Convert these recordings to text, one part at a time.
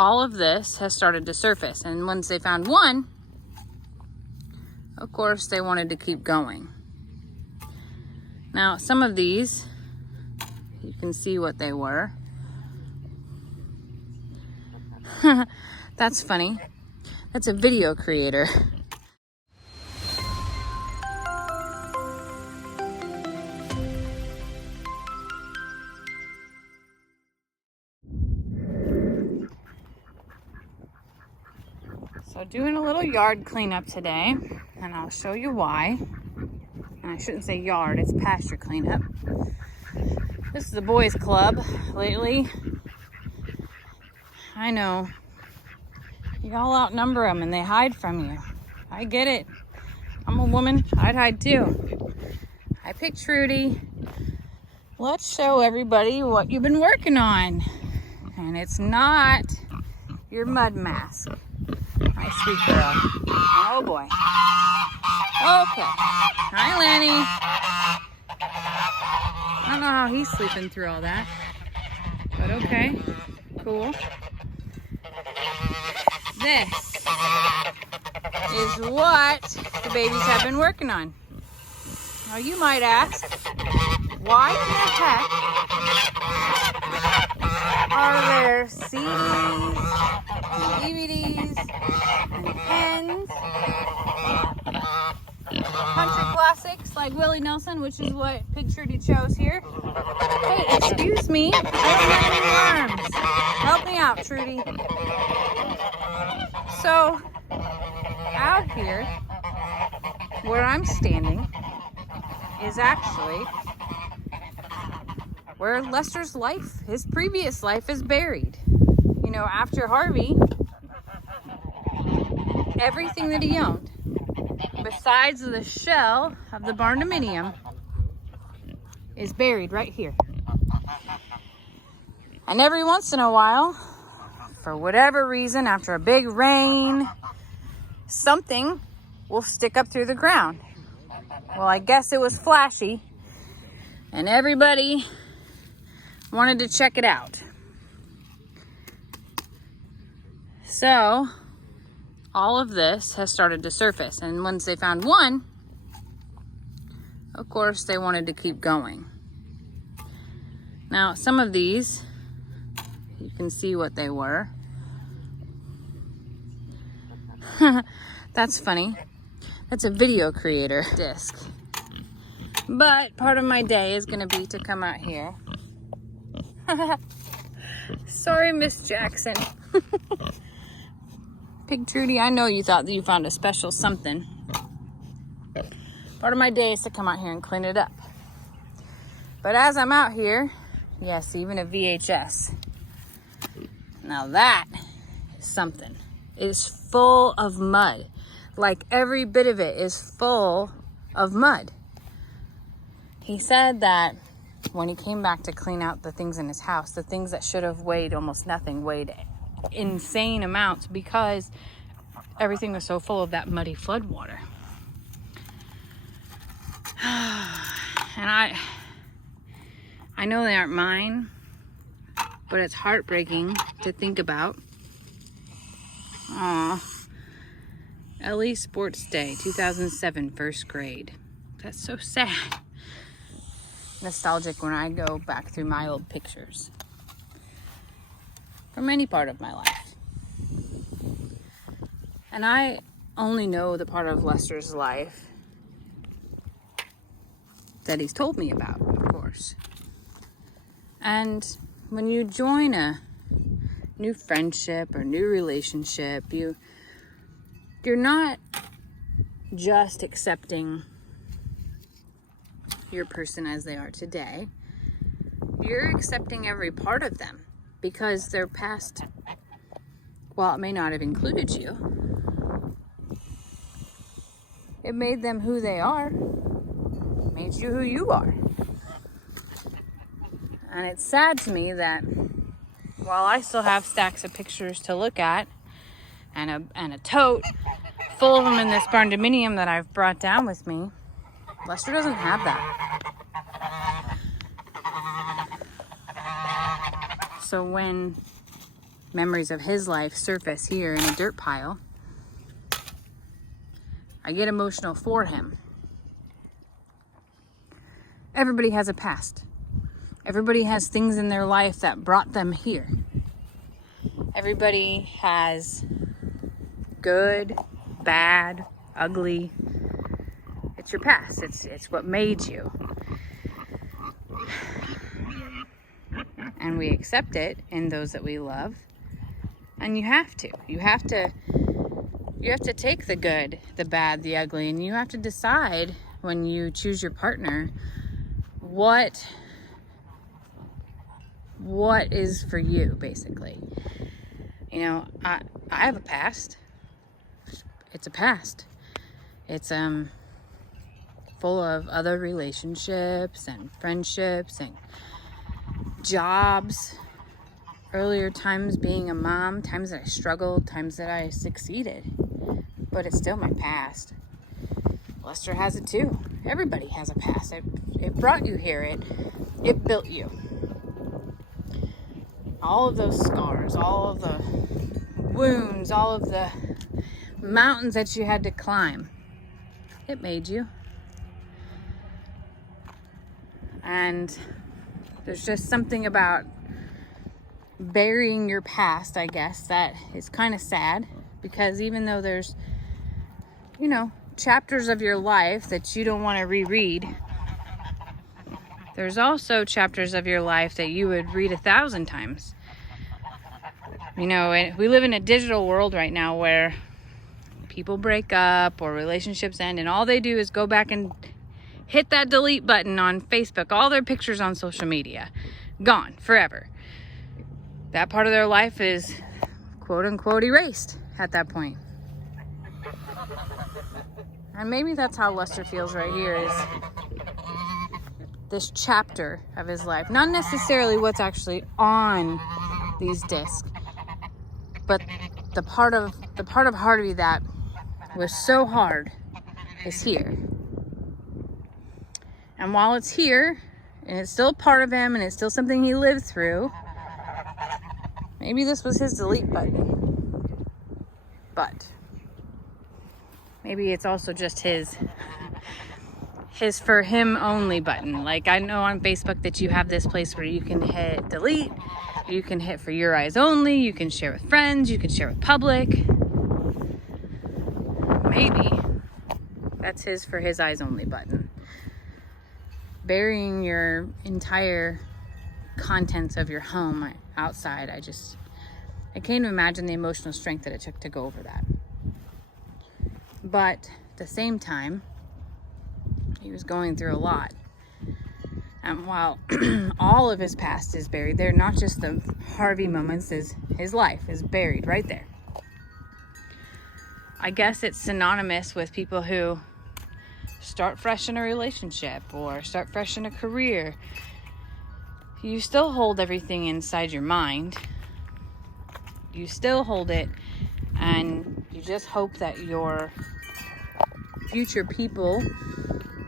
all of this has started to surface. And once they found one, of course, they wanted to keep going. Now, some of these, you can see what they were. That's funny. That's a video creator. So doing a little yard cleanup today, and I'll show you why. And I shouldn't say yard, it's pasture cleanup. This is the boys' club lately. I know. You all outnumber them and they hide from you. I get it. I'm a woman, I'd hide too. I picked Trudy. Let's show everybody what you've been working on. And it's not your mud mask. My sweet girl. Oh boy. Okay. Hi, Lenny. I don't know how he's sleeping through all that. But okay. Cool. This is what the babies have been working on. Now you might ask, why in the heck are there CDs, DVDs, and pens, country classics like Willie Nelson, which is what Pig Trudy chose here? Hey, excuse me, I don't have any worms. Help me out, Trudy. So, out here, where I'm standing, is actually where Lester's life, his previous life, is buried. You know, after Harvey, everything that he owned, besides the shell of the barn dominium, is buried right here. And every once in a while, for whatever reason, after a big rain, something will stick up through the ground. Well, I guess it was flashy, and everybody wanted to check it out. So, all of this has started to surface, and once they found one, of course, they wanted to keep going. Now, some of these, you can see what they were. That's funny. That's a video creator disc. But part of my day is going to be to come out here. Sorry, Miss Jackson. Pig Trudy, I know you thought that you found a special something. Part of my day is to come out here and clean it up. But as I'm out here, yes, even a VHS. Now that is something. It is full of mud. Like every bit of it is full of mud. He said that when he came back to clean out the things in his house, the things that should have weighed almost nothing weighed insane amounts because everything was so full of that muddy flood water. And I know they aren't mine, but it's heartbreaking to think about. Aw. Ellie Sports Day, 2007, first grade. That's so sad. Nostalgic when I go back through my old pictures from any part of my life. And I only know the part of Lester's life that he's told me about, of course. And when you join a new friendship or new relationship, you're not just accepting your person as they are today. You're accepting every part of them because their past, while it may not have included you, it made them who they are. It made you who you are. And it's sad to me that while I still have stacks of pictures to look at and a tote full of them in this barn dominium that I've brought down with me, Lester doesn't have that. So when memories of his life surface here in a dirt pile, I get emotional for him. Everybody has a past. Everybody has things in their life that brought them here. Everybody has good, bad, ugly. It's your past. It's what made you. And we accept it in those that we love. And you have to. You have to take the good, the bad, the ugly, and you have to decide when you choose your partner what is for you, basically. You know, I have a past. It's a past. It's full of other relationships and friendships and jobs, earlier times being a mom, times that I struggled, times that I succeeded, but it's still my past. Lester has it too. Everybody has a past. It brought you here. It built you. All of those scars, all of the wounds, all of the mountains that you had to climb, it made you. And there's just something about burying your past, I guess, that is kind of sad, because even though there's, you know, chapters of your life that you don't want to reread, there's also chapters of your life that you would read 1,000 times. You know, and we live in a digital world right now where people break up or relationships end, and all they do is go back and hit that delete button on Facebook. All their pictures on social media, gone forever. That part of their life is quote unquote erased at that point. And maybe that's how Lester feels right here, is this chapter of his life. Not necessarily what's actually on these discs, but the part of Harvey that was so hard is here. And while it's here, and it's still part of him, and it's still something he lived through, maybe this was his delete button. But maybe it's also just his for him only button. Like, I know on Facebook that you have this place where you can hit delete, you can hit for your eyes only, you can share with friends, you can share with public. Maybe that's his for his eyes only button. Burying your entire contents of your home outside, I can't imagine the emotional strength that it took to go over that. But at the same time, he was going through a lot. And while all of his past is buried there, not just the Harvey moments, his life is buried right there. I guess it's synonymous with people who start fresh in a relationship or start fresh in a career. You still hold everything inside your mind. You still hold it, and you just hope that your future people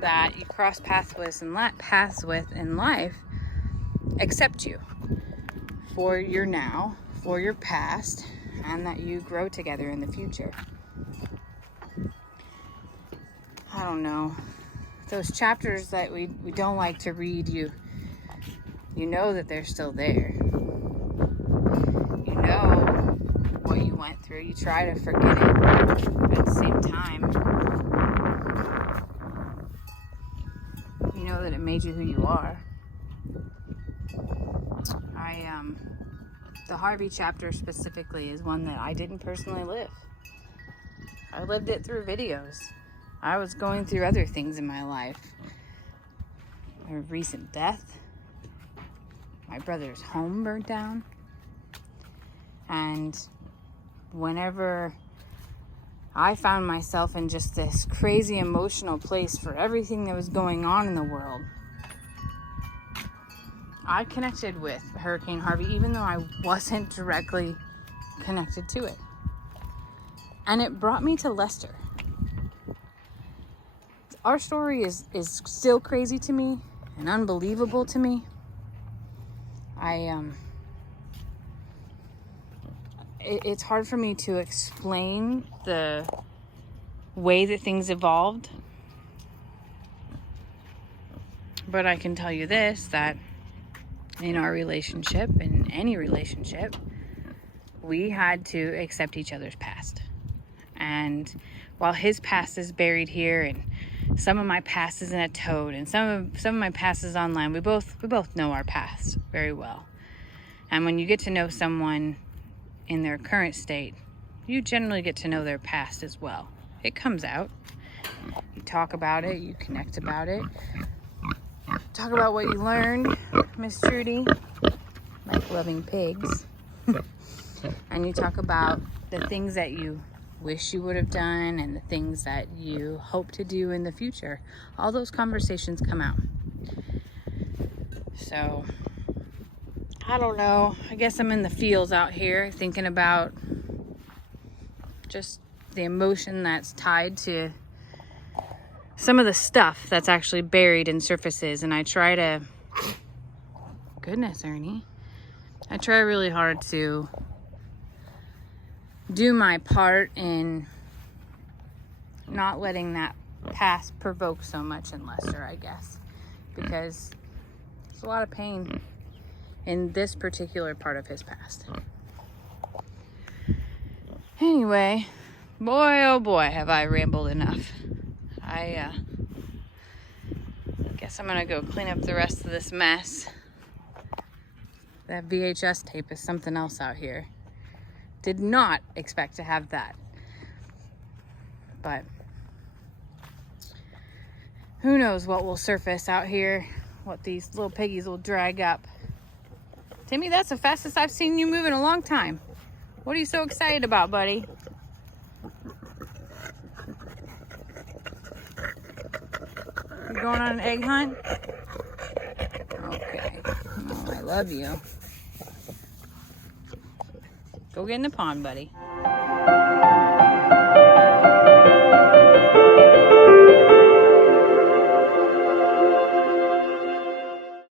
that you cross paths with in life accept you for your now, for your past, and that you grow together in the future. I don't know. Those chapters that we don't like to read, you know that they're still there. You know what you went through. You try to forget it. But at the same time, you know that it made you who you are. The Harvey chapter specifically is one that I didn't personally live. I lived it through videos. I was going through other things in my life. A recent death. My brother's home burnt down. And whenever I found myself in just this crazy emotional place for everything that was going on in the world, I connected with Hurricane Harvey, even though I wasn't directly connected to it. And it brought me to Lester. Our story is still crazy to me and unbelievable to me. it's hard for me to explain the way that things evolved. But I can tell you this, that in our relationship, in any relationship, we had to accept each other's past. And while his past is buried here, and some of my past is in a toad, and some of my past is online, we both know our past very well. And when you get to know someone in their current state, you generally get to know their past as well. It comes out. You talk about it, you connect about it. Talk about what you learned, Miss Trudy, like loving pigs. And you talk about the things that you wish you would have done and the things that you hope to do in the future. All those conversations come out. So, I don't know. I guess I'm in the fields out here thinking about just the emotion that's tied to some of the stuff that's actually buried in surfaces. And I try to, goodness, Ernie, I try really hard to do my part in not letting that past provoke so much in Lester, I guess, because there's a lot of pain in this particular part of his past. Anyway, boy, oh boy, have I rambled enough. I guess I'm gonna go clean up the rest of this mess. That VHS tape is something else out here. Did not expect to have that. But who knows what will surface out here, what these little piggies will drag up. Timmy, that's the fastest I've seen you move in a long time. What are you so excited about, buddy? You going on an egg hunt? Okay. Oh, I love you. Go get in the pond, buddy.